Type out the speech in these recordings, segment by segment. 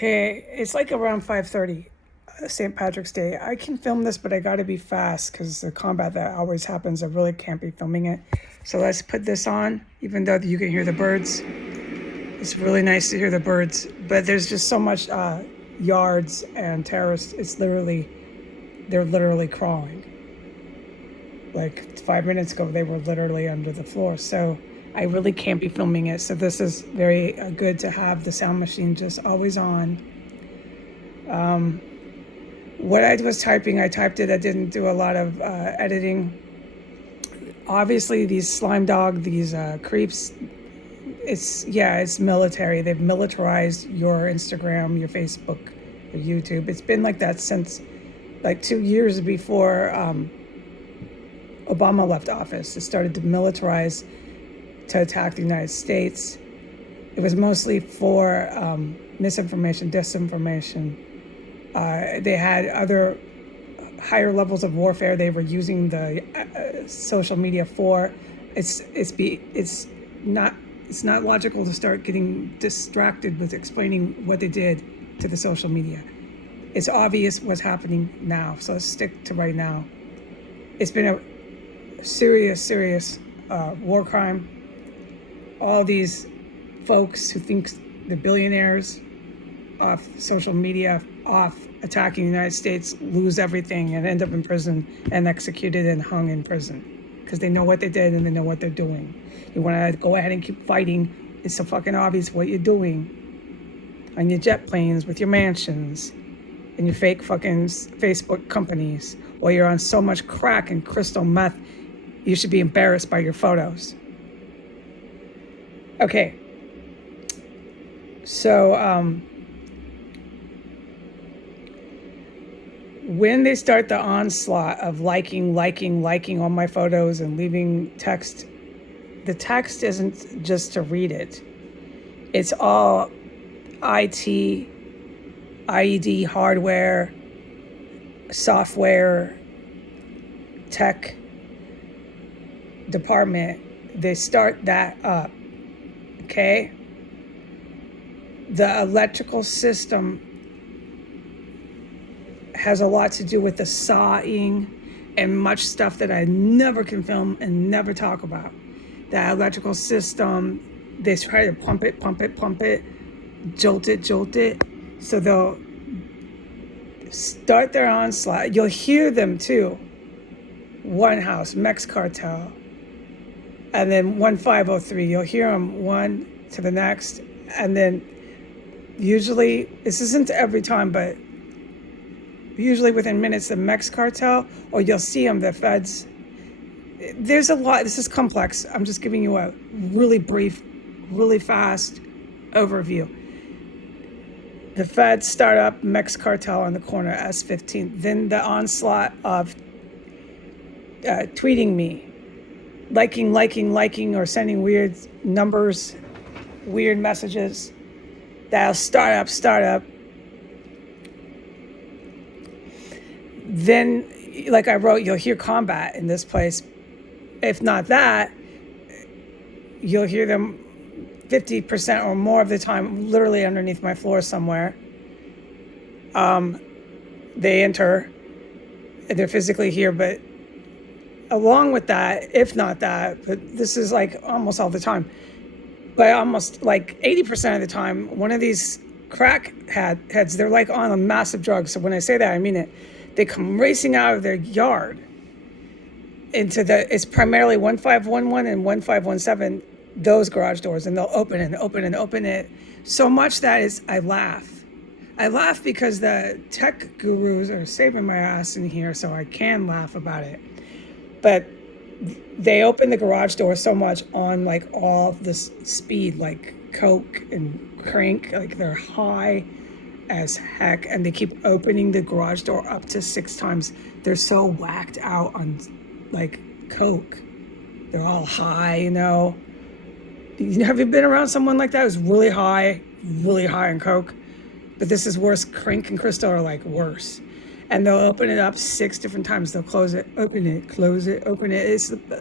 Okay, it's like around 5:30, St. Patrick's Day. I can film this, but I got to be fast because the combat that always happens, I really can't be filming it. So let's put this on, even though you can hear the birds. It's really nice to hear the birds, but there's just so much yards and terrorists. They're literally crawling. Like 5 minutes ago, they were literally under the floor. So I really can't be filming it. So this is very good to have the sound machine just always on. What I was typing, I typed it. I didn't do a lot of editing. Obviously, these slime dog, these creeps, it's military. They've militarized your Instagram, your Facebook, your YouTube. It's been like that since like 2 years before Obama left office. It started to militarize to attack the United States. It was mostly for misinformation, disinformation. They had other higher levels of warfare they were using the social media for. It's not logical to start getting distracted with explaining what they did to the social media. It's obvious what's happening now, so let's stick to right now. It's been a serious war crime. All these folks who think they're billionaires off social media, off attacking the United States, lose everything and end up in prison and executed and hung in prison because they know what they did and they know what they're doing. You want to go ahead and keep fighting. It's so fucking obvious what you're doing on your jet planes with your mansions and your fake fucking Facebook companies, while you're on so much crack and crystal meth. You should be embarrassed by your photos. Okay. So, when they start the onslaught of liking all my photos and leaving text, the text isn't just to read it. It's all IT, IED hardware, software, tech department. They start that up, okay? The electrical system has a lot to do with the sawing and much stuff that I never can film and never talk about. That electrical system, they try to pump it, jolt it. So they'll start their onslaught. You'll hear them too. One house, Mex Cartel, and then 1503. You'll hear them one to the next, and then usually, this isn't every time, but usually within minutes, the Mex Cartel, or you'll see them, the feds. There's a lot. This is complex. I'm just giving you a really brief, really fast overview. The feds start up Mex Cartel on the corner, S15. Then the onslaught of tweeting me, liking, or sending weird numbers, weird messages. That'll start up. Then, like I wrote, you'll hear combat in this place. If not that, you'll hear them 50% or more of the time, literally underneath my floor somewhere. They enter, they're physically here, but along with that, if not that, but this is like almost all the time, but almost like 80% of the time, one of these crack heads, they're like on a massive drug. So when I say that, I mean it. They come racing out of their yard into it's primarily 1511 and 1517, those garage doors, and they'll open it so much that I laugh. I laugh because the tech gurus are saving my ass in here, so I can laugh about it. But they open the garage door so much on like all this speed, like coke and crank, like they're high as heck, and they keep opening the garage door up to 6 times. They're so whacked out on like coke. They're all high, you know. Have you been around someone like that who's really high on coke? But this is worse. Crank and crystal are like worse. And they'll open it up 6 different times. They'll close it, open it, close it, open it.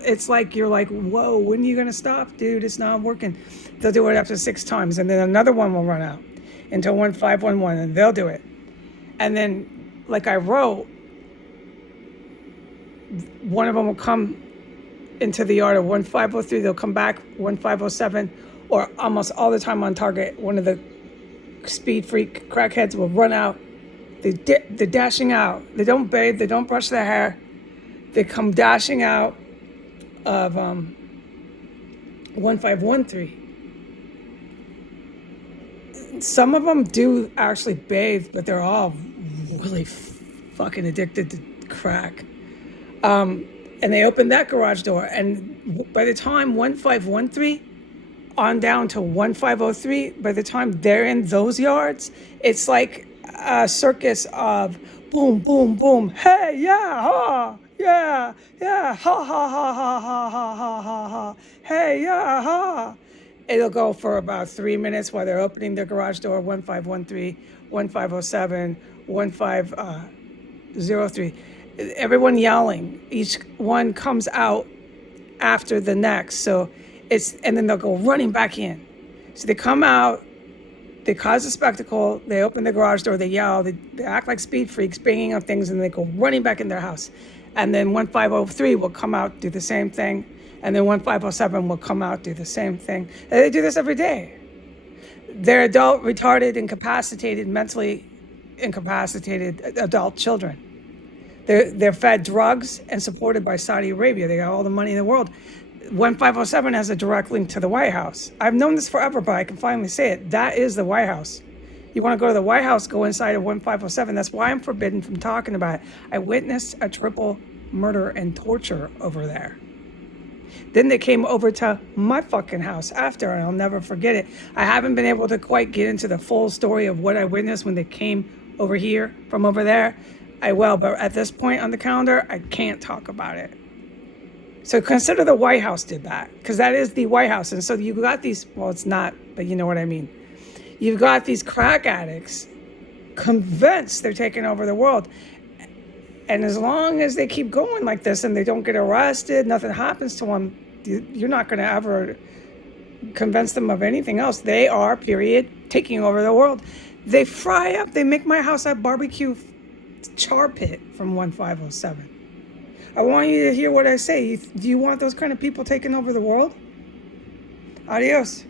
It's like you're like, whoa, when are you gonna stop, dude? It's not working. They'll do it up to 6 times, and then another one will run out. into 1511, and they'll do it. And then, like I wrote, one of them will come into the yard of 1503, they'll come back 1507, or almost all the time on target, one of the speed freak crackheads will run out. They're dashing out. They don't bathe, they don't brush their hair. They come dashing out of 1513. Some of them do actually bathe, but they're all really fucking addicted to crack. And they open that garage door, and by the time 1513 on down to 1503, by the time they're in those yards, it's like a circus of boom, boom, boom. Hey, yeah, ha, yeah, yeah, ha, ha, ha, ha, ha, ha, ha, ha, ha. Hey, yeah, ha. It'll go for about 3 minutes while they're opening their garage door, 1513, 1507, 1503. Everyone yelling. Each one comes out after the next. So and then they'll go running back in. So they come out, they cause a spectacle, they open the garage door, they yell, they act like speed freaks, banging on things, and they go running back in their house. And then 1503 will come out, do the same thing. And then 1507 will come out, do the same thing. And they do this every day. They're adult, retarded, incapacitated, mentally incapacitated adult children. They're fed drugs and supported by Saudi Arabia. They got all the money in the world. 1507 has a direct link to the White House. I've known this forever, but I can finally say it. That is the White House. You want to go to the White House, go inside of 1507. That's why I'm forbidden from talking about it. I witnessed a triple murder and torture over there. Then they came over to my fucking house after, and I'll never forget it. I haven't been able to quite get into the full story of what I witnessed when they came over here from over there. I will, but at this point on the calendar, I can't talk about it. So consider the White House did that, because that is the White House. And so you got these, well, it's not, but you know what I mean. You've got these crack addicts convinced they're taking over the world. And as long as they keep going like this and they don't get arrested, nothing happens to them, you're not going to ever convince them of anything else. They are, period, taking over the world. They fry up, they make my house a barbecue char pit from 1507. I want you to hear what I say. Do you want those kind of people taking over the world? Adios.